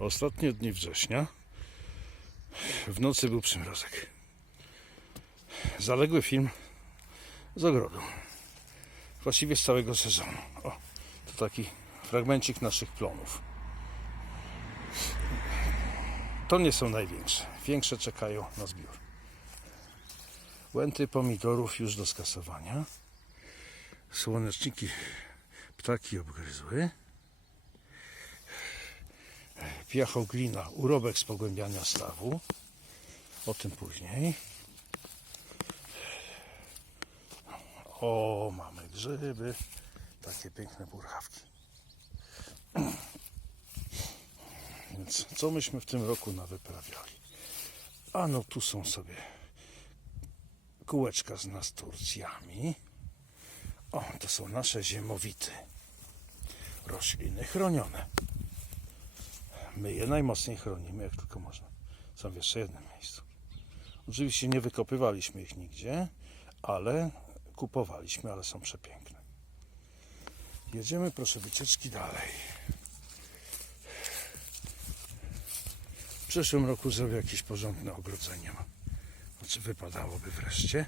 Ostatnie dni września. W nocy był przymrozek. Zaległy film z ogrodu. Właściwie z całego sezonu. O, to taki fragmencik naszych plonów. To nie są największe. Większe czekają na zbiór. Łęty pomidorów już do skasowania. Słoneczniki ptaki obgryzły. Piachał glina, urobek z pogłębiania stawu. O tym później. O, mamy grzyby. Takie piękne burchawki. Więc co myśmy w tym roku nawyprawiali? A no tu są sobie kółeczka z nasturcjami. O, to są nasze ziemowity. Rośliny chronione. My je najmocniej chronimy, jak tylko można. Są w jeszcze jednym miejscu. Oczywiście nie wykopywaliśmy ich nigdzie, ale kupowaliśmy, ale są przepiękne. Jedziemy, proszę, wycieczki dalej. W przyszłym roku zrobię jakieś porządne ogrodzenie. Znaczy wypadałoby wreszcie.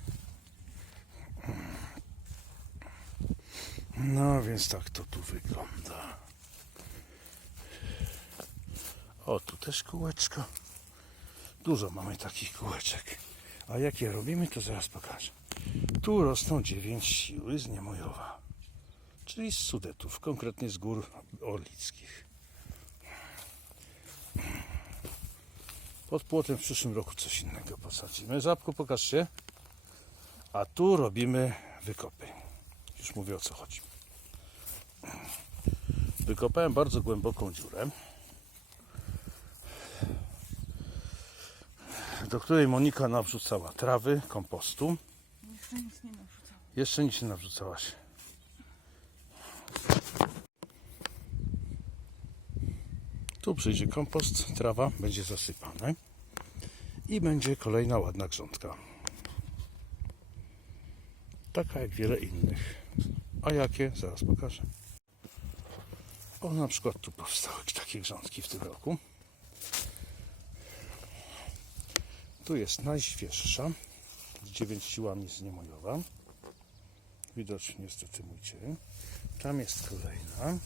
No więc tak to tu wygląda. O, tu też kółeczko. Dużo mamy takich kółeczek. A jak je robimy, to zaraz pokażę. Tu rosną dziewięć siły z Niemojowa. Czyli z Sudetów, konkretnie z gór orlickich. Pod płotem w przyszłym roku coś innego posadzimy. Zapku, pokaż się. A tu robimy wykopy. Już mówię o co chodzi. Wykopałem bardzo głęboką dziurę, do której Monika nawrzucała trawy, kompostu. Jeszcze nic nie narzucam. Jeszcze nic nie nawrzucałaś. Tu przyjdzie kompost, trawa będzie zasypane i będzie kolejna ładna grządka. Taka jak wiele innych. A jakie? Zaraz pokażę. O, na przykład tu powstały takie grządki w tym roku. Tu jest najświeższa, z dziewięć siłami z Niemojowa. Widocznie niestety mój cień. Tam jest kolejna.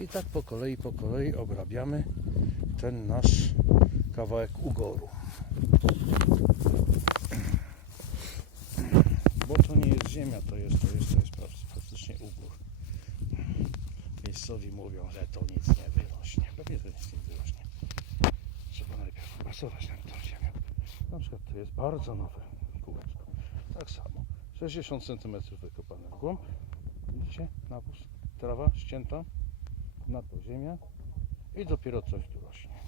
I tak po kolei, po kolei obrabiamy ten nasz kawałek ugoru. Bo to nie jest ziemia, to jest, to jest, to jest praktycznie ugór. Miejscowi mówią, że to nic nie wyrośnie. Pewnie to nic nie wyrośnie. Trzeba najpierw pracować nad tą ziemią. Na przykład to jest bardzo nowe kółeczko. Tak samo. 60 cm wykopane w głąb. Widzicie? Nawóz. Trawa ścięta. Na to ziemia. I dopiero coś tu rośnie.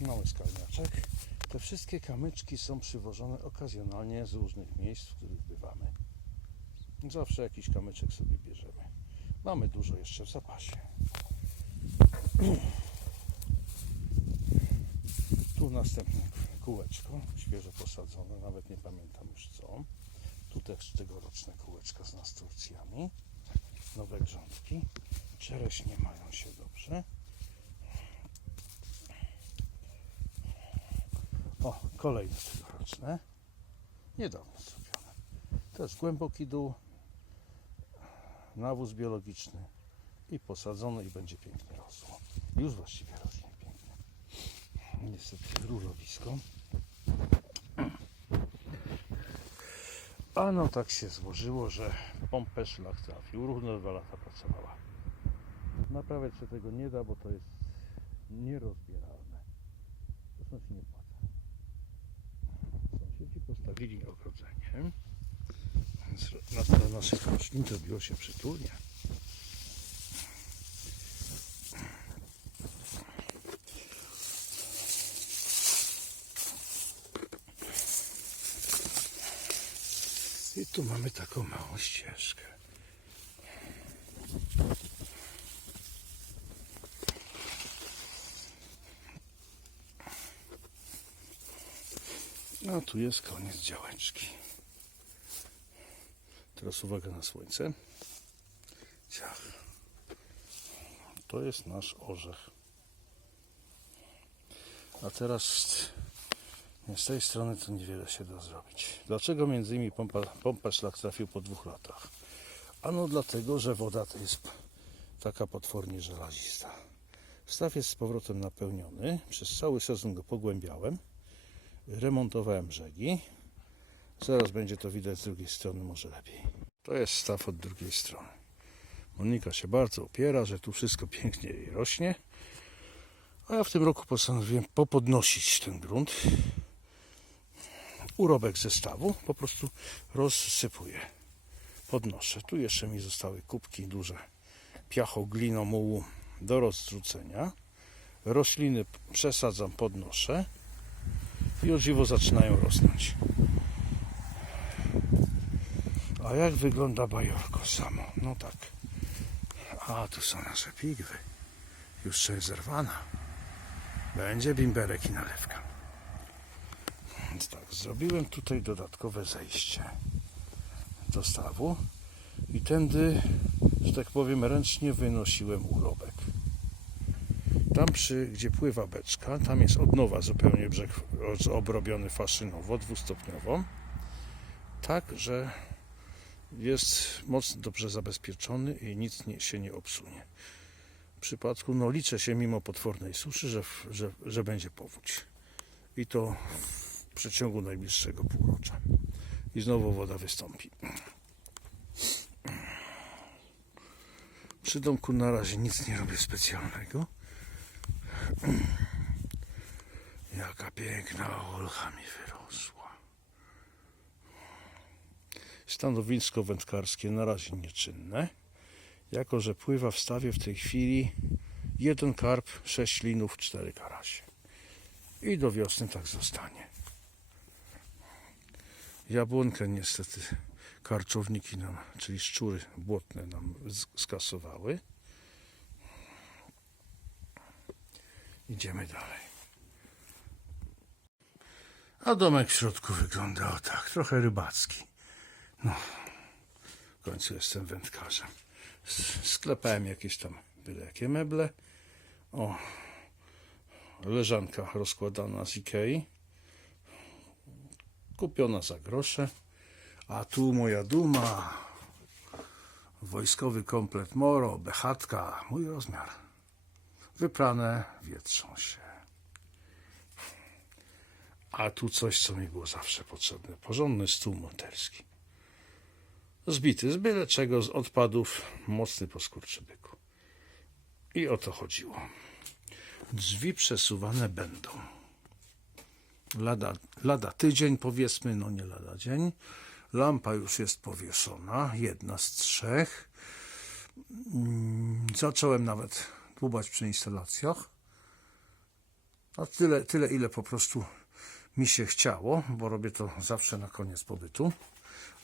Mały skalniaczek. Te wszystkie kamyczki są przywożone okazjonalnie z różnych miejsc, w których bywamy. Zawsze jakiś kamyczek sobie bierzemy. Mamy dużo jeszcze w zapasie. Tu następne kółeczko, świeżo posadzone, nawet nie pamiętam już co. Tu też tegoroczne kółeczka z nasturcjami. Nowe grządki. Czereśnie mają się dobrze. O, kolejne tegoroczne. Niedawno zrobione. Też głęboki dół. Nawóz biologiczny i posadzone i będzie pięknie rosło. Już właściwie rośnie pięknie. Niestety rurowisko. A no tak się złożyło, że pompę szlak trafił. Równo dwa lata pracowała. Naprawiać się tego nie da, bo to jest nierozbieralne. Zresztą się nie płaca. Sąsiedzi postawili ogrodzenie. Więc na naszych roślin zrobiło się przytulnie. I tu mamy taką małą ścieżkę. No tu jest koniec działeczki. Teraz uwaga na słońce. Ciach. To jest nasz orzech. A teraz z tej strony to niewiele się da zrobić. Dlaczego między innymi pompa, pompa szlak trafił po dwóch latach? Ano dlatego, że woda to jest taka potwornie żelazista. Staw jest z powrotem napełniony. Przez cały sezon go pogłębiałem. Remontowałem brzegi. Zaraz będzie to widać z drugiej strony, może lepiej. To jest staw od drugiej strony. Monika się bardzo upiera, że tu wszystko pięknie rośnie. A ja w tym roku postanowiłem popodnosić ten grunt. Urobek zestawu po prostu rozsypuję. Podnoszę. Tu jeszcze mi zostały kubki duże piachu, glinomułu do rozrzucenia. Rośliny przesadzam, podnoszę i o dziwo zaczynają rosnąć. A jak wygląda bajorko samo? No tak. A tu są nasze pigwy. Już część zerwana. Będzie bimberek i nalewka. Więc tak, zrobiłem tutaj dodatkowe zejście do stawu i tędy, że tak powiem, ręcznie wynosiłem urobek. Tam, przy, gdzie pływa beczka, tam jest od nowa zupełnie brzeg obrobiony faszynowo, dwustopniową. Tak, że jest mocno dobrze zabezpieczony i nic nie, się nie obsunie. W przypadku, no liczę się mimo potwornej suszy, że, że, że będzie powódź. I to w przeciągu najbliższego półrocza. I znowu woda wystąpi. Przy domku na razie nic nie robię specjalnego. Jaka piękna olcha mi wyrosła. Stanowisko wędkarskie na razie nieczynne. Jako, że pływa w stawie w tej chwili jeden karp, sześć linów, cztery karasie. I do wiosny tak zostanie. Jabłonkę niestety karczowniki nam, czyli szczury błotne nam skasowały. Idziemy dalej. A domek w środku wygląda o tak, trochę rybacki. No, w końcu jestem wędkarzem. Sklepałem jakieś tam byle jakie meble. O, leżanka rozkładana z Ikei. Kupiona za grosze. A tu moja duma. Wojskowy komplet Moro, bechatka, mój rozmiar. Wyprane, wietrzą się. A tu coś, co mi było zawsze potrzebne. Porządny stół monterski. Zbity z byle czego, z odpadów, mocny po skurczybyku. I o to chodziło. Drzwi przesuwane będą. Lada, lada tydzień, powiedzmy, no nie lada dzień. Lampa już jest powieszona, jedna z trzech. Mm, Zacząłem nawet dłubać przy instalacjach. A tyle, tyle, ile po prostu mi się chciało, bo robię to zawsze na koniec pobytu.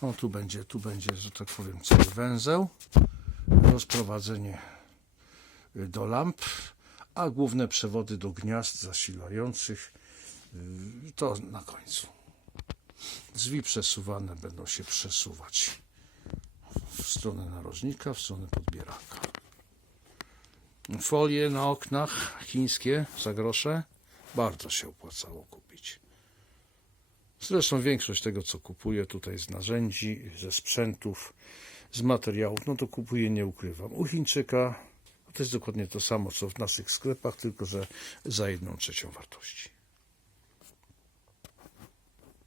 No tu będzie, tu będzie, że tak powiem, cały węzeł, rozprowadzenie y, do lamp, a główne przewody do gniazd zasilających y, to na końcu. Drzwi przesuwane będą się przesuwać w stronę narożnika, w stronę podbieraka. Folie na oknach chińskie za grosze bardzo się opłacało kupić. Zresztą większość tego, co kupuję tutaj z narzędzi, ze sprzętów, z materiałów, no to kupuję, nie ukrywam. U Chińczyka to jest dokładnie to samo, co w naszych sklepach, tylko że za jedną trzecią wartości.